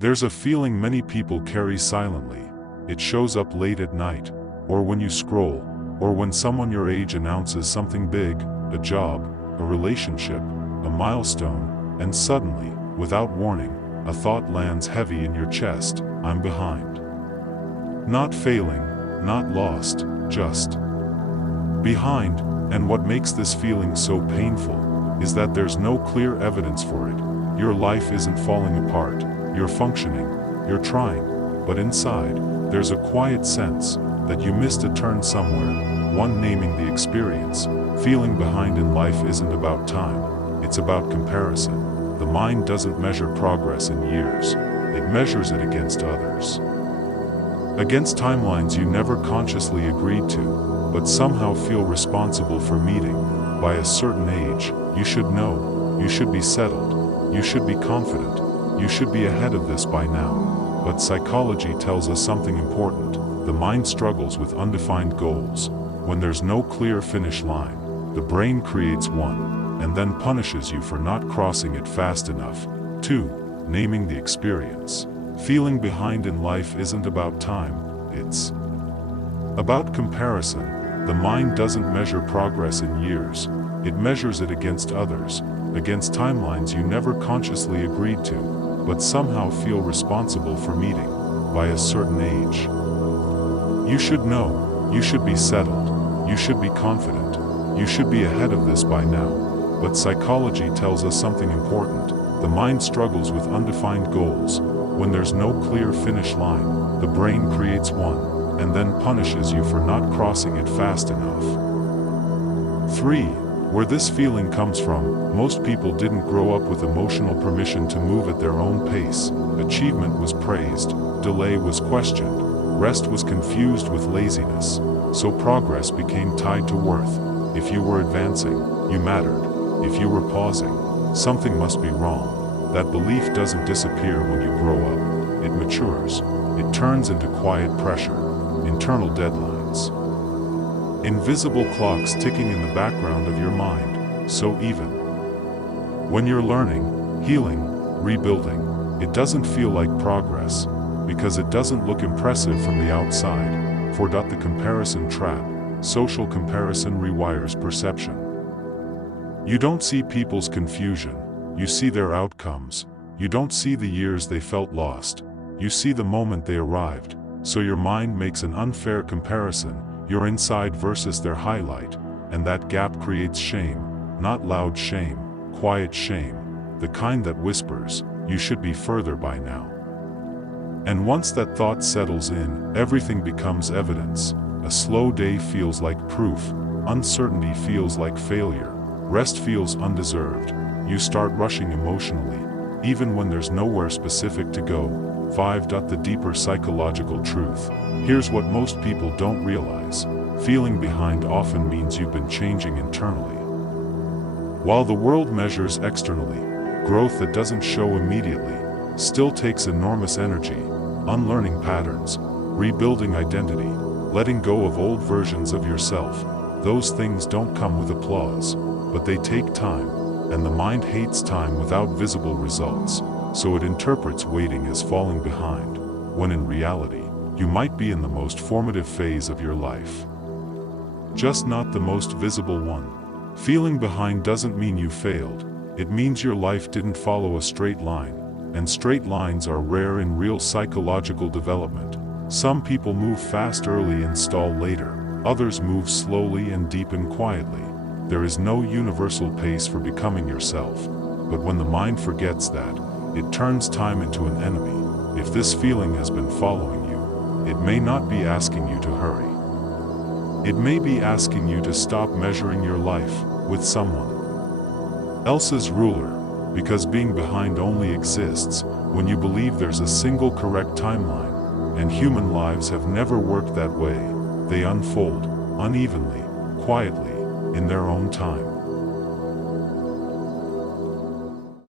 There's a feeling many people carry silently. It shows up late at night, or when you scroll, or when someone your age announces something big, a job, a relationship, a milestone, and suddenly, without warning, a thought lands heavy in your chest: I'm behind. Not failing, not lost, just behind. And what makes this feeling so painful is that there's no clear evidence for it. Your life isn't falling apart, you're functioning, you're trying, but inside, there's a quiet sense that you missed a turn somewhere, one naming the experience. Feeling behind in life isn't about time, it's about comparison. The mind doesn't measure progress in years, it measures it against others. Against timelines you never consciously agreed to, but somehow feel responsible for meeting. By a certain age, you should know, you should be settled, you should be confident, you should be ahead of this by now. But psychology tells us something important. The mind struggles with undefined goals. When there's no clear finish line, the brain creates one, and then punishes you for not crossing it fast enough. 2. Naming the experience. Feeling behind in life isn't about time, it's about comparison. The mind doesn't measure progress in years, it measures it against others, against timelines you never consciously agreed to, but somehow feel responsible for meeting. By a certain age, you should know, you should be settled, you should be confident, you should be ahead of this by now. But psychology tells us something important. The mind struggles with undefined goals. When there's no clear finish line, the brain creates one, and then punishes you for not crossing it fast enough. 3. Where this feeling comes from: most people didn't grow up with emotional permission to move at their own pace. Achievement was praised, delay was questioned, rest was confused with laziness, so progress became tied to worth. If you were advancing, you mattered. If you were pausing, something must be wrong. That belief doesn't disappear when you grow up. It matures. It turns into quiet pressure, internal deadlines, invisible clocks ticking in the background of your mind. So even when you're learning, healing, rebuilding, it doesn't feel like progress, because it doesn't look impressive from the outside. 4. The comparison trap. Social comparison rewires perception. You don't see people's confusion, you see their outcomes. You don't see the years they felt lost, you see the moment they arrived. So your mind makes an unfair comparison, your inside versus their highlight, and that gap creates shame. Not loud shame, quiet shame, the kind that whispers, you should be further by now. And once that thought settles in, everything becomes evidence. A slow day feels like proof, uncertainty feels like failure, rest feels undeserved. You start rushing emotionally, even when there's nowhere specific to go. 5. The deeper psychological truth. Here's what most people don't realize. Feeling behind often means you've been changing internally. While the world measures externally, growth that doesn't show immediately still takes enormous energy. Unlearning patterns, rebuilding identity, letting go of old versions of yourself. Those things don't come with applause, but they take time, and the mind hates time without visible results, so it interprets waiting as falling behind, when in reality, you might be in the most formative phase of your life. Just not the most visible one. Feeling behind doesn't mean you failed, it means your life didn't follow a straight line, and straight lines are rare in real psychological development. Some people move fast early and stall later, others move slowly and deepen quietly. There is no universal pace for becoming yourself, but when the mind forgets that, it turns time into an enemy. If this feeling has been following you, it may not be asking you to hurry. It may be asking you to stop measuring your life with someone else's ruler, because being behind only exists when you believe there's a single correct timeline, and human lives have never worked that way. They unfold, unevenly, quietly, in their own time.